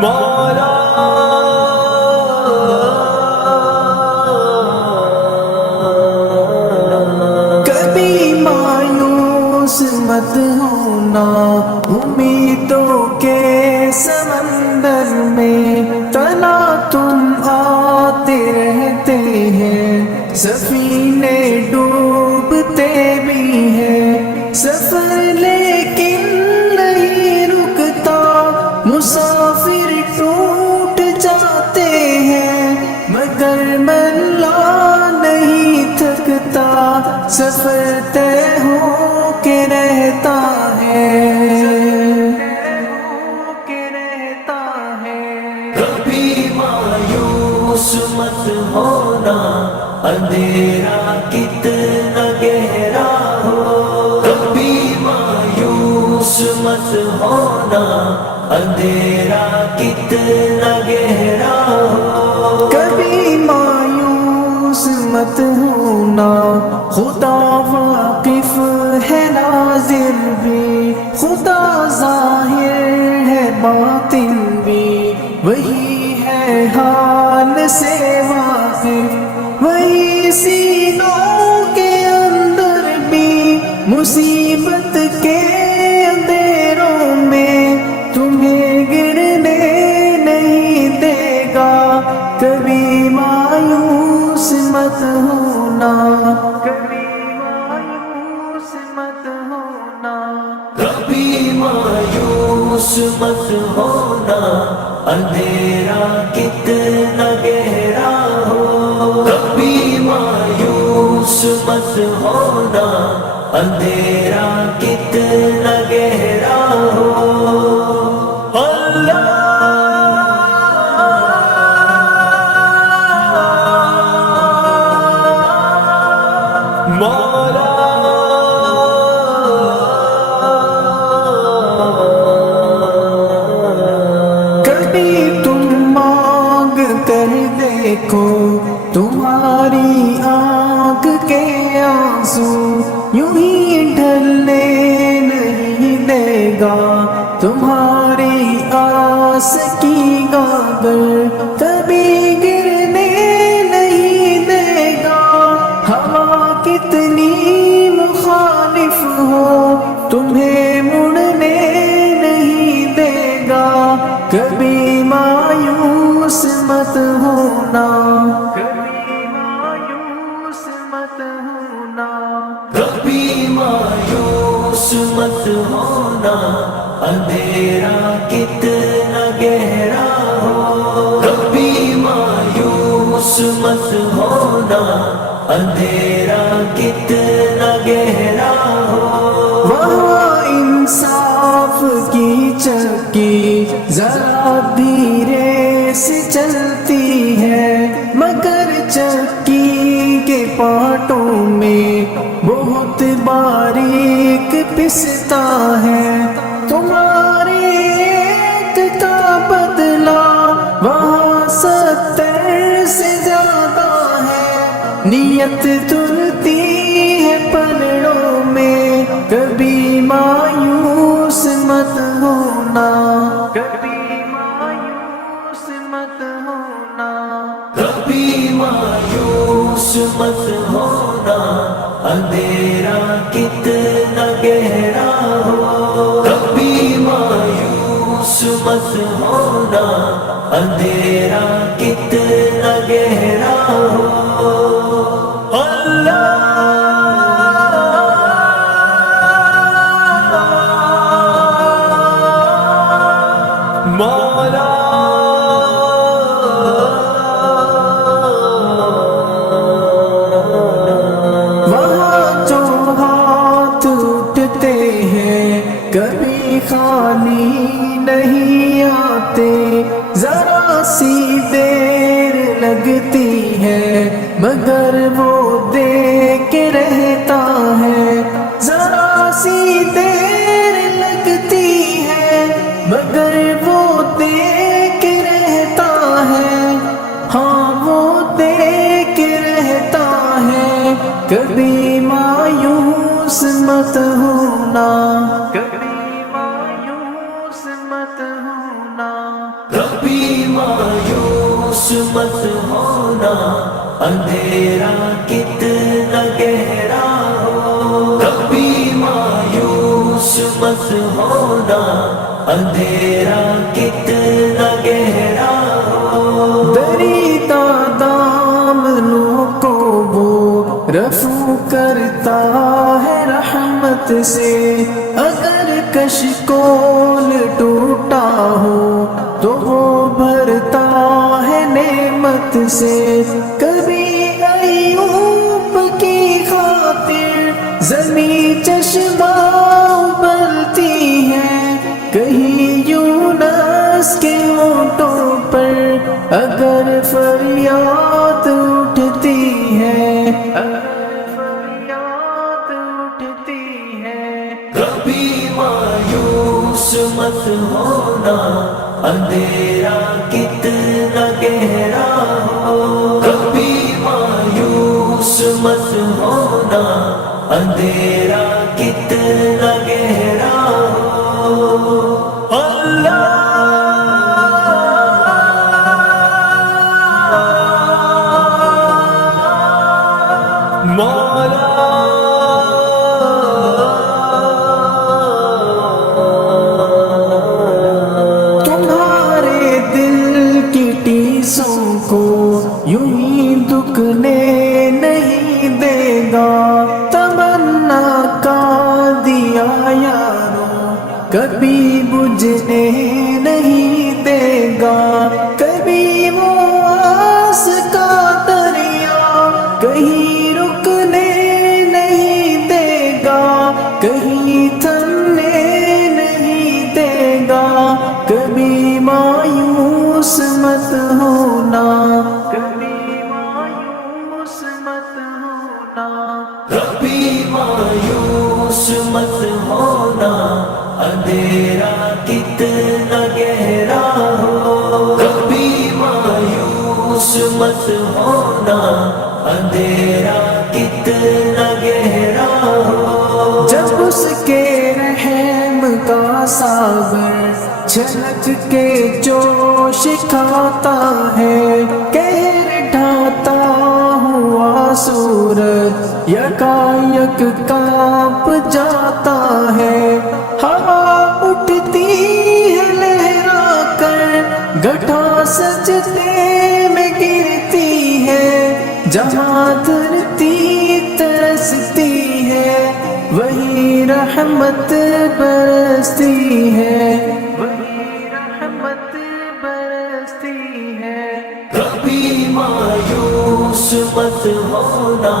مولا کبھی مایوس مت ہونا، امیدوں کے سمندر میں تنا تم آتے رہتے ہیں، سفینے ڈوبتے بھی ہیں، سفر لیکن نہیں رکتا، مسافر ٹوٹ جاتے ہیں مگر ملا نہیں تھکتا، سفر طے ہو کے رہتا ہے۔ کبھی مایوس مت ہونا، اندھیرا کتنا گہرا ہو، کبھی مایوس مت ہونا، اندھیرا کتنا گہرا ہو، کبھی مایوس مت ہونا، خدا واقف ہے ناظر بھی، خدا ظاہر ہے باطن بھی، وہی ہے حال سے واقف، وہی سینوں کے اندر بھی، مصیبت کے اندھیروں میں تمہیں گرنے نہیں دے گا، کبھی مایوس مت ہونا، کبھی مایوس مت ہونا، کبھی مایوس مت ہونا، اندھیرا کتنا گہرا ہو، کبھی مایوس مت ہونا، اندھیرا کتنا گہرا ہو، اللہ مولا کبھی تم مانگ کر دیکھو، تمہاری آنکھ کے آنسو یوں ہی ڈھلنے نہیں دے گا، تمہاری آس کی گاگر کبھی گرنے نہیں دے گا، ہوا کتنی مخالف ہو تمہیں مڑنے نہیں دے گا، کبھی مایوس مت ہونا، کبھی مایوس مت ہونا، کبھی مایوس مت ہونا، اندھیرا کتنا گہرا ہو، کبھی مایوس مت ہونا، اندھیرا کتنا گہرا ہو، وہاں انصاف کی چکی ذرا دھیرے سے چلتی ہے، مگر چکی کے پارٹوں میں بہت باریک پستا ہے، تمہارے ایک کا بدلہ وہاں 70 سے زیادہ ہے، نیت تلتی ہے پلڑوں میں، کبھی مایوس مت ہونا، کبھی مایوس مت ہونا، کبھی مایوس مت ہونا، اندھیرا کتنا گہرا ہو، کبھی مایوس مت ہونا، اندھیرا کتنا گہرا ہو، اللہ مولا وہاں جو ہاتھ اٹھتے ہیں کبھی خالی نہیں آتے، ذرا سی دیر لگتی ہے مگر وہ دے کے رہتا ہے، ذرا سی دیر لگتی ہے مگر وہ دے کے رہتا ہے، ہاں وہ دے کے رہتا ہے، کبھی مایوس مت ہونا، کبھی مایوس مت ہونا، مایوس مت ہونا اندھیرا کتنا گہرا ہو کبھی مایوس مت ہونا اندھیرا کتنا گہرا ہو دریدہ دامنوں کو وہ رفو کرتا ہے رحمت سے اگر کشکول ٹوٹا ہو تو وہ بھرتا ہے نعمت سے کبھی ایوب کی خاطر زمیں چشمہ ابلتی ہے کہیں یونس کے ہونٹوں پر اگر فریاد اٹھتی ہے کبھی مایوس مت ہونا اندھیرا کتنا گہرا ہو کبھی مایوس مت ہونا اندھیرا کتنا گہرا ہو تمہارے دل کی ٹیسوں کو یوں ہی دکنے نہیں دے گا تمنا کا دیا یارو کبھی بجھنے نہیں دے گا کبھی وہ آس کا دریا کہیں رکنے نہیں دے گا کہیں تھمنے نہیں دے گا کبھی مایوس مت ہونا کبھی مایوس مت ہونا کبھی مایوس مت ہونا اندھیرا کتنا گہرا ہو کبھی مایوس مت ہونا اندھیرا کتنا گہرا ہو جب اس کے رحم کا ساغر چھلک کے جوش کھاتا ہے کہر ڈھاتا ہوا سورج یکایک کانپ جاتا ہے ہوا اٹھتی ہے لہرا کر گٹھا سجدے میں گرتی ہے جہاں دھرتی ترستی ہے وہی رحمت برستی ہے وہی رحمت برستی ہے کبھی مایوس مت ہونا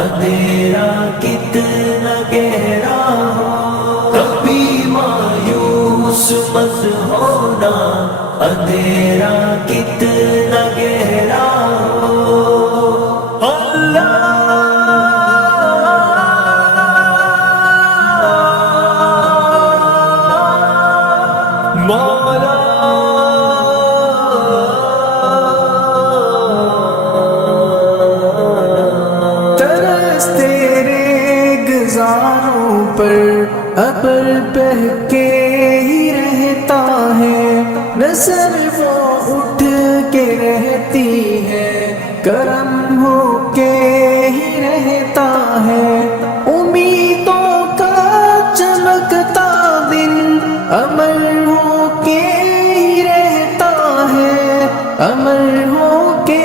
اندھیرا کتنا گہرا ہو کبھی مایوس مت ہونا اندھیرا کتنا گہرا ہو ترس تیرے گزاروں پر ابر بہہ کے ہی رہتا ہے نظر وہ اٹھ کے رہتی ہے کرم ہو کے ہی رہتا ہے امیدوں کا چمکتا دن امر ہو کے ہی رہتا ہے امر ہو کے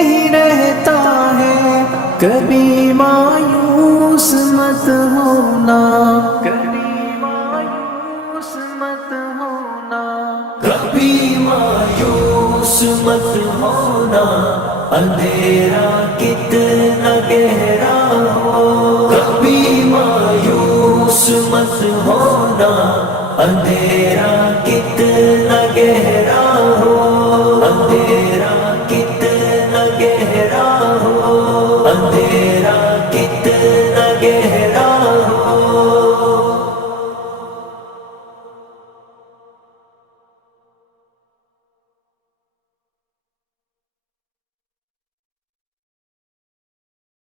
ہی رہتا ہے کبھی مایوس مت ہونا کبھی مایوس مت ہونا کبھی مایوس مت ہونا اندھیرا کتنا گہرا ہو کبھی مایوس مت ہونا اندھیرا کتنا